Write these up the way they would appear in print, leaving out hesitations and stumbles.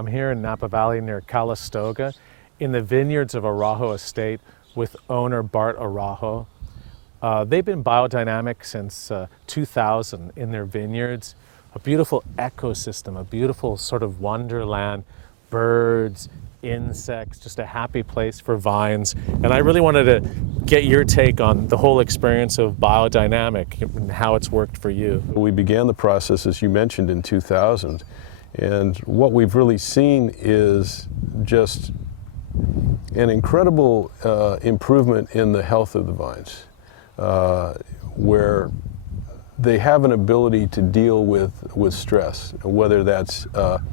I'm here in Napa Valley near Calistoga in the vineyards of Araujo Estate with owner Bart Araujo. They've been biodynamic since 2000 in their vineyards. A beautiful ecosystem, a beautiful sort of wonderland, birds, insects, just a happy place for vines. And I really wanted to get your take on the whole experience of biodynamic and how it's worked for you. We began the process, as you mentioned, in 2000. And what we've really seen is just an incredible improvement in the health of the vines, where they have an ability to deal with stress, whether that's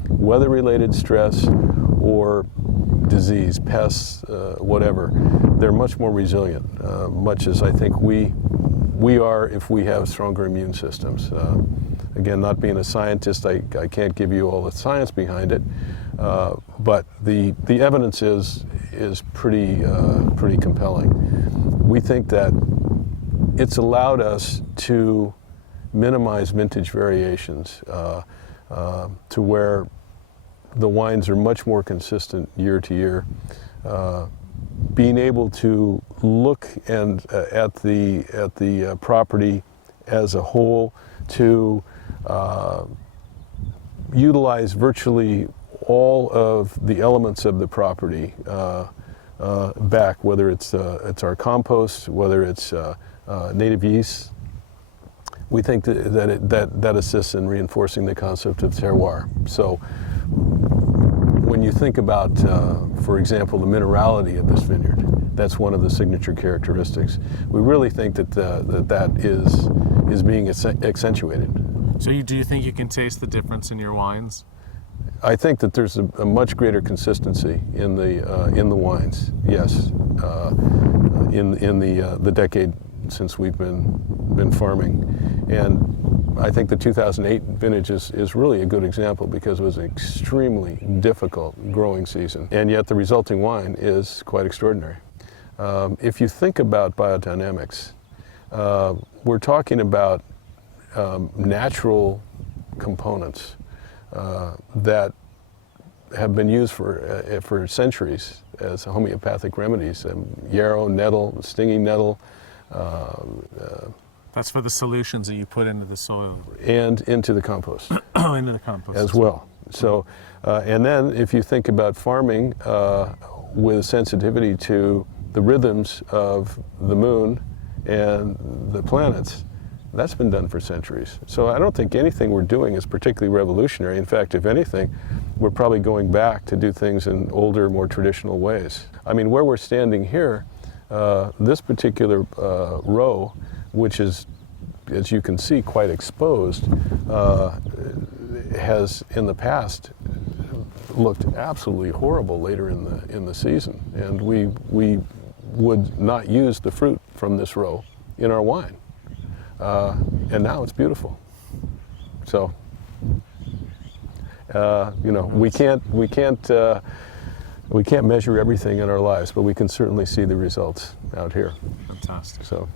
weather-related stress or disease, pests, whatever. They're much more resilient, much as I think we are if we have stronger immune systems. Again, not being a scientist, I can't give you all the science behind it, but the evidence is pretty compelling. We think that it's allowed us to minimize vintage variations to where the wines are much more consistent year to year. Being able to look at the property as a whole, to utilize virtually all of the elements of the property back, whether it's our compost, whether it's native yeast. We think that assists in reinforcing the concept of terroir. So when you think about, for example, the minerality of this vineyard, that's one of the signature characteristics. We really think that is being accentuated. So do you think you can taste the difference in your wines? I think that there's a much greater consistency in the wines. Yes, in the decade since we've been farming, and I think the 2008 vintage is really a good example because it was an extremely difficult growing season, and yet the resulting wine is quite extraordinary. If you think about biodynamics, we're talking about natural components that have been used for centuries as homeopathic remedies. Yarrow, nettle, stinging nettle. That's for the solutions that you put into the soil. And into the compost. Into the compost. As well. So, and then if you think about farming with sensitivity to the rhythms of the moon and the planets, that's been done for centuries. So I don't think anything we're doing is particularly revolutionary. In fact, if anything, we're probably going back to do things in older, more traditional ways. I mean, where we're standing here, this particular row, which is, as you can see, quite exposed, has in the past looked absolutely horrible later in the season, and we would not use the fruit from this row in our wine, and now it's beautiful. So you know, we can't measure everything in our lives, but we can certainly see the results out here. Fantastic. So.